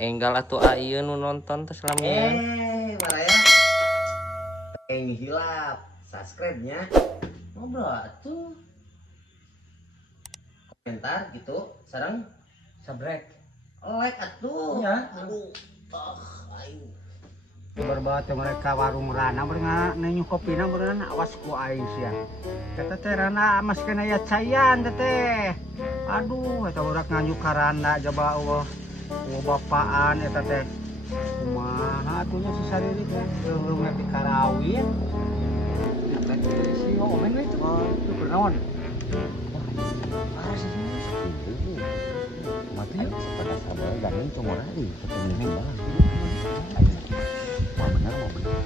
Enggal atuh ayeuna nu nonton teh selamian. Mana ya? Ini hilap. Subscribe-nya. Ngobrol atuh. Komentar gitu, sareng Sabrek. like atuh. Iya. Aduh. Aing. Berbaat mereka warung rana berenga nenyu kopina berenga awas ku aing sia. Kata teh rana mas kena ya cayan teh. Aduh eta urak nganjuk karanda jaba Allah. Bapaan eta teh. Kumaha atunya sasariri teh reung di karawin. Si omen we itu bernaon? Mati pada sabar dan cuma hari ketemu bang. Wah benar mau benar.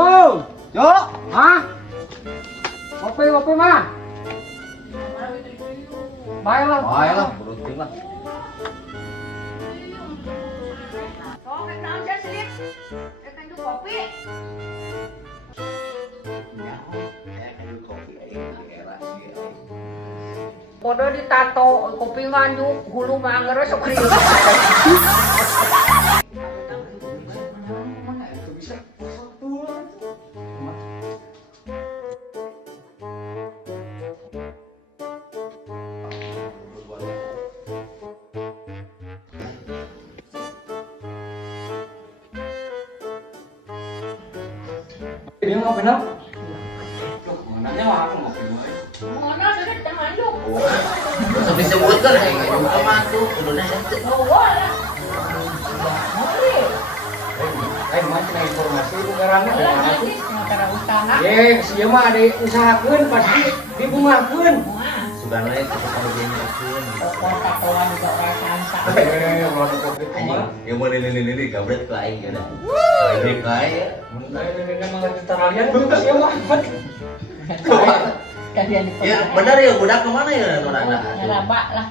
Oh, yo, hah? Ngopi mah. Baiklah, Berutin lah. Oh, kayak naon saya sedih. Kayak itu kopi. Bodoh ditato, kopi nganjuk, hulu mangga sok kriuk. Dia ngopi no? Mananya mah aku ngopi wae. Mana sedih teh nganjuk. Terus disebutkan kayak sama tuh kuduna ente. Oh, lah. Ngopi. Macam informasi itu garangnya Lah mana tuh? jadi ngakara utana. Sieu mah ada usahakeun pasti dibungakeun. Sudah naik ke karunya pun. Pokok tatoan juga orang sansa. Kalau kopi itu mah. Yang mau ini gabret ke aing ya dah. Ini kae. Ini mah teralian belum sieu mah. Kalian di Ya benar ya budak kemana ya orangnya? Nyaraba lah.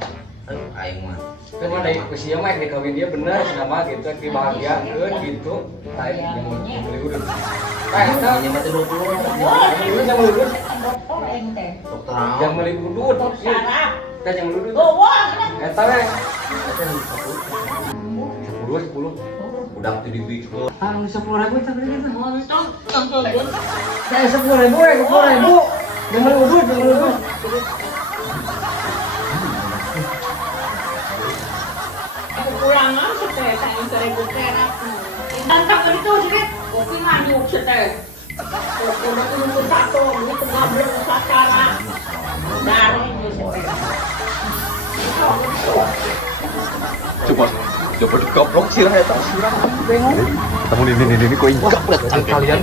Aing mah. Kan mah dari usia mah yang dikawin dia bener sama gitu dibahagiakeun gitu. Lain yang beli urut. Kayak eta Ini mah 20. yang meludut, Dokter ente. Dokter yang Aung. meludut. Sarap. Kan yang meludut. Bawa. Eta we. Eta 10. 10. Budak tuh dipikul. Anu 10.000 eta beli gitu. Montong. Saya 10.000 ya 10.000. Yang meludut. Kekurangan seteh saya 1.000 perak. Tantang itu sedikit kopi nganjuk seteh. Udah kudu satu, itu ngabrol sacara. Dari ini seteh. Coba dikoprok sirah eta sirah. Bingung. Temu ini kok ingat kalian.